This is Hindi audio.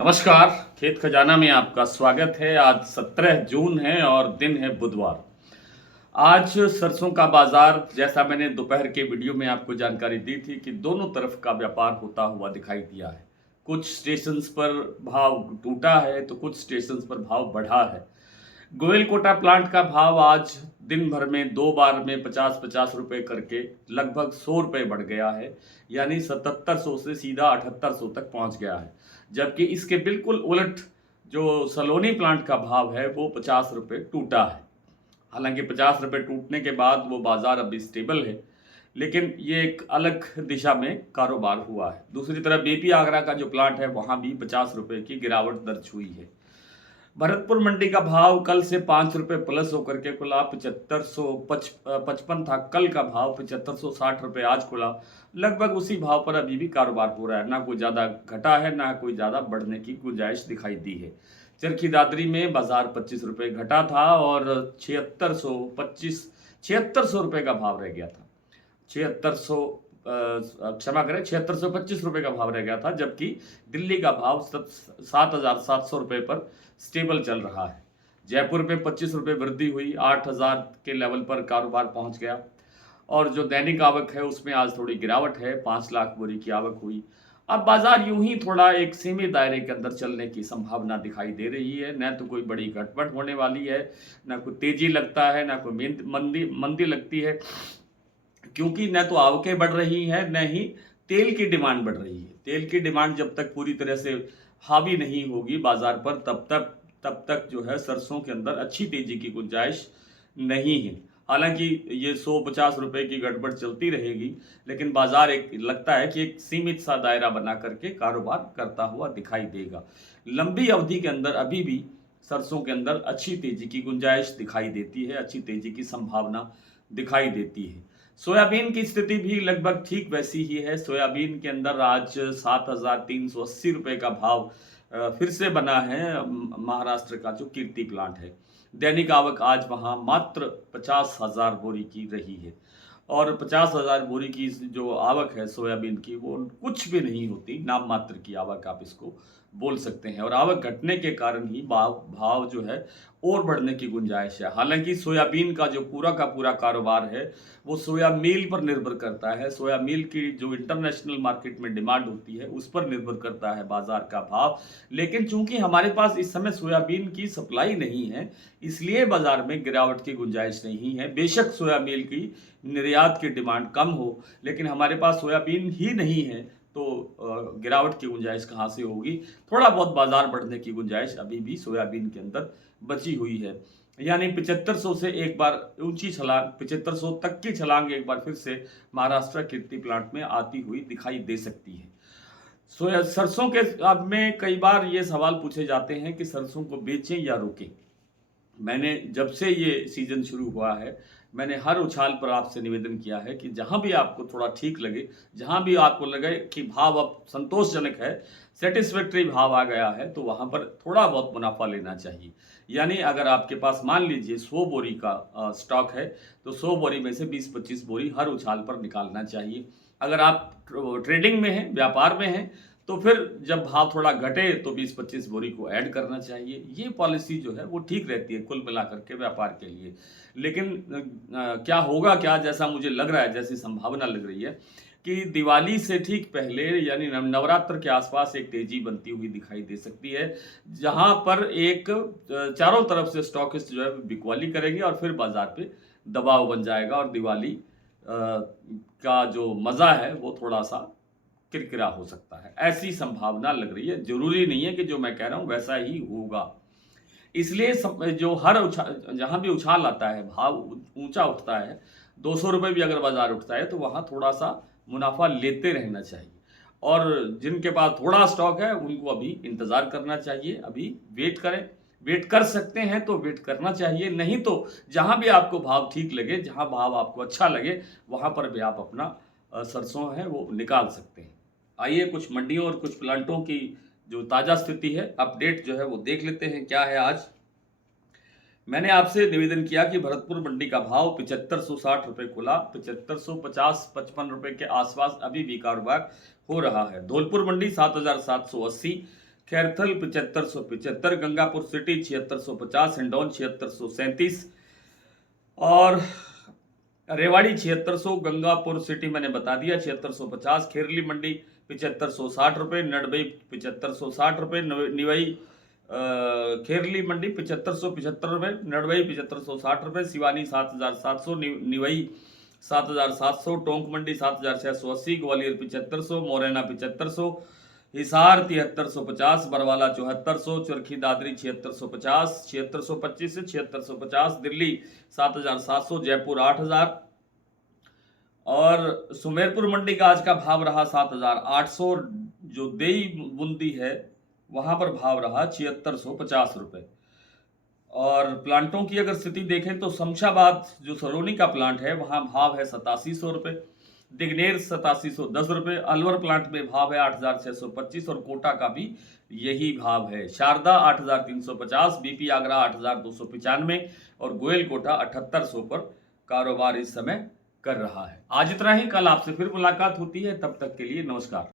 नमस्कार। खेत खजाना में आपका स्वागत है। आज 17 जून है और दिन है बुधवार। आज सरसों का बाजार, जैसा मैंने दोपहर के वीडियो में आपको जानकारी दी थी कि दोनों तरफ का व्यापार होता हुआ दिखाई दिया है। कुछ स्टेशंस पर भाव टूटा है तो कुछ स्टेशंस पर भाव बढ़ा है। गोयलकोटा प्लांट का भाव आज दिन भर में दो बार में 50-50 रुपए करके लगभग 100 रुपए बढ़ गया है। यानी 7700 से सीधा 7800 तक पहुंच गया है। जबकि इसके बिल्कुल उलट जो सलोनी प्लांट का भाव है वो 50 रुपए टूटा है। हालांकि 50 रुपए टूटने के बाद वो बाजार अभी स्टेबल है, लेकिन ये एक अलग दिशा में कारोबार हुआ है। दूसरी तरफ बीपी आगरा का जो प्लांट है वहाँ भी 50 रुपए की गिरावट दर्ज हुई है। भरतपुर मंडी का भाव कल से 5 रुपए प्लस होकर के खुला 7555 था। कल का भाव 7560 रुपए आज खुला। लगभग उसी भाव पर अभी भी कारोबार हो रहा है। ना कोई ज़्यादा घटा है, ना कोई ज़्यादा बढ़ने की गुंजाइश दिखाई दी है। चरखी दादरी में बाजार 25 रुपए घटा था और 7600 रुपए का भाव रह गया था। 7600 क्षमा करें, 7625 रुपए का भाव रह गया था। जबकि दिल्ली का भाव 7700 रुपए पर स्टेबल चल रहा है। जयपुर में 25 रुपए वृद्धि हुई, 8000 के लेवल पर कारोबार पहुंच गया। और जो दैनिक आवक है उसमें आज थोड़ी गिरावट है, 5 लाख बोरी की आवक हुई। अब बाजार यूं ही थोड़ा एक सीमित दायरे के अंदर चलने की संभावना दिखाई दे रही है। न तो कोई बड़ी घटबढ़ होने वाली है, न कोई तेजी लगता है, न कोई मंदी मंदी लगती है, क्योंकि न तो आवकें बढ़ रही हैं, न ही तेल की डिमांड बढ़ रही है। तेल की डिमांड जब तक पूरी तरह से हावी नहीं होगी बाजार पर, तब तक जो है सरसों के अंदर अच्छी तेजी की गुंजाइश नहीं है। हालांकि ये 150 रुपए की गड़बड़ चलती रहेगी, लेकिन बाजार एक लगता है कि एक सीमित सा दायरा बना करके कारोबार करता हुआ दिखाई देगा। लंबी अवधि के अंदर अभी भी सरसों के अंदर अच्छी तेजी की गुंजाइश दिखाई देती है, अच्छी तेजी की संभावना दिखाई देती है। सोयाबीन की स्थिति भी लगभग ठीक वैसी ही है। सोयाबीन के अंदर आज 7380 रुपए का भाव फिर से बना है। महाराष्ट्र का जो कीर्ति प्लांट है, दैनिक आवक आज वहाँ मात्र 50,000 बोरी की रही है। और 50,000 बोरी की जो आवक है सोयाबीन की, वो कुछ भी नहीं होती, नाम मात्र की आवक आप इसको बोल सकते हैं। और आवक घटने के कारण ही भाव जो है और बढ़ने की गुंजाइश है। हालांकि सोयाबीन का जो पूरा का पूरा कारोबार है वो सोया मील पर निर्भर करता है। सोया मील की जो इंटरनेशनल मार्केट में डिमांड होती है उस पर निर्भर करता है बाजार का भाव। लेकिन चूंकि हमारे पास इस समय सोयाबीन की सप्लाई नहीं है, इसलिए बाजार में गिरावट की गुंजाइश नहीं है। बेशक सोया मील की निर्यात की डिमांड कम हो, लेकिन हमारे पास सोयाबीन ही नहीं है तो गिरावट की गुंजाइश कहाँ से होगी। थोड़ा बहुत बाजार बढ़ने की गुंजाइश अभी भी सोयाबीन के अंदर बची हुई है। यानी 7500 से एक बार ऊंची छलांग, 7500 तक की छलांग एक बार फिर से महाराष्ट्र कीर्ति प्लांट में आती हुई दिखाई दे सकती है। सोया सरसों के अब में कई बार ये सवाल पूछे जाते हैं कि सरसों को बेचें या रोकें। मैंने जब से ये सीजन शुरू हुआ है, मैंने हर उछाल पर आपसे निवेदन किया है कि जहां भी आपको थोड़ा ठीक लगे, जहां भी आपको लगे कि भाव अब संतोषजनक है, सेटिस्फैक्टरी भाव आ गया है, तो वहां पर थोड़ा बहुत मुनाफा लेना चाहिए। यानी अगर आपके पास मान लीजिए 100 बोरी का स्टॉक है, तो 100 बोरी में से 20-25 बोरी हर उछाल पर निकालना चाहिए। अगर आप ट्रेडिंग में हैं, व्यापार में हैं, तो फिर जब भाव थोड़ा घटे तो 20-25 बोरी को ऐड करना चाहिए। ये पॉलिसी जो है वो ठीक रहती है कुल मिलाकर के व्यापार के लिए। लेकिन क्या होगा, क्या जैसा मुझे लग रहा है, जैसी संभावना लग रही है कि दिवाली से ठीक पहले यानी नवरात्र के आसपास एक तेजी बनती हुई दिखाई दे सकती है, जहां पर एक चारों तरफ से स्टॉकिस्ट जो है बिकवाली करेंगे और फिर बाजार पे दबाव बन जाएगा और दिवाली का जो मज़ा है वो थोड़ा सा किरकिरा हो सकता है। ऐसी संभावना लग रही है। जरूरी नहीं है कि जो मैं कह रहा हूं वैसा ही होगा। इसलिए जो जहां भी उछाल आता है, भाव ऊंचा उठता है, 200 रुपए भी अगर बाजार उठता है तो वहां थोड़ा सा मुनाफा लेते रहना चाहिए। और जिनके पास थोड़ा स्टॉक है उनको अभी इंतजार करना चाहिए, अभी वेट करें। वेट कर सकते हैं तो वेट करना चाहिए, नहीं तो जहां भी आपको भाव ठीक लगे, जहां भाव आपको अच्छा लगे, वहां पर भी आप अपना सरसों है वो निकाल सकते हैं। आइए कुछ मंडियों और कुछ प्लांटों की जो ताज़ा स्थिति है, अपडेट जो है वो देख लेते हैं क्या है आज। मैंने आपसे निवेदन किया कि भरतपुर मंडी का भाव 7560 रुपये खुला, 7550-55 रुपये के आसपास अभी भी कारोबार हो रहा है। धौलपुर मंडी 7780, खैरथल 7575, गंगापुर सिटी 7650, हिंडौन 7637 और रेवाड़ी 7600, गंगापुर सिटी मैंने बता दिया 7650, खेरली मंडी 7560 रुपये, नडबई 7560 रुपये, निवई खेरली मंडी 7575 रुपये, नडबई 7560 रुपये, सिवानी 7700, निवई 7700, टोंक मंडी 7680, ग्वालियर 7500, मोरैना 7500, हिसार 7350, बरवाला 7400, चरखी दादरी 7650, 7625 से 7650, दिल्ली 7700, जयपुर 8000 और सुमेरपुर मंडी का आज का भाव रहा 7800। जो देई बूंदी है वहां पर भाव रहा 7650 रुपये। और प्लांटों की अगर स्थिति देखें तो शमशाबाद जो सलोनी का प्लांट है वहां भाव है 8700 रुपये, दिग्नेर 8710 रुपये, अलवर प्लांट में भाव है 8625 और कोटा का भी यही भाव है। शारदा 8350, बीपी आगरा 8295 और गोयल कोटा 7800 पर कारोबार इस समय कर रहा है। आज इतना ही, कल आपसे फिर मुलाकात होती है, तब तक के लिए नमस्कार।